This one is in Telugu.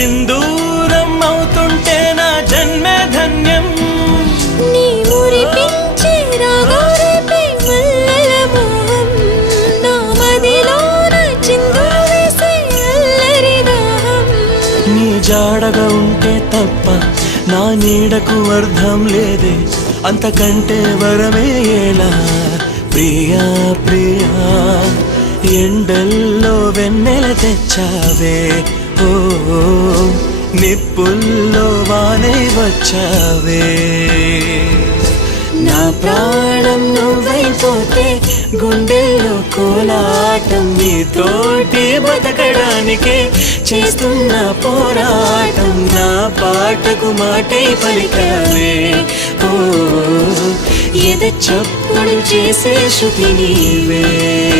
సింధూరం అవుతుంటే నా జన్మే ధన్యం. నీ మురిపించే రాగాలపై మల్లెల మోహం, నా మదిలోన చిందులు వేసే అల్లరి దాహం. నీ జాడగా ఉంటే తప్ప నా నీడకు అర్థం లేదే, అంతకంటే వరమే ఎలా ప్రియా ప్రియా. ఎండల్లో వెన్నెల తెచ్చావే, ఓ నిప్పుల్లో వానే వచ్చావే. నా ప్రాణం నువ్వైపోతే గుండెల్లో కోలాటం, నీతోటి బతకడానికే చేస్తున్న పోరాటం. నా పాటకు మాటై పలికావే, ఓ ఎద చప్పుడు చేసే శృతి నీవే.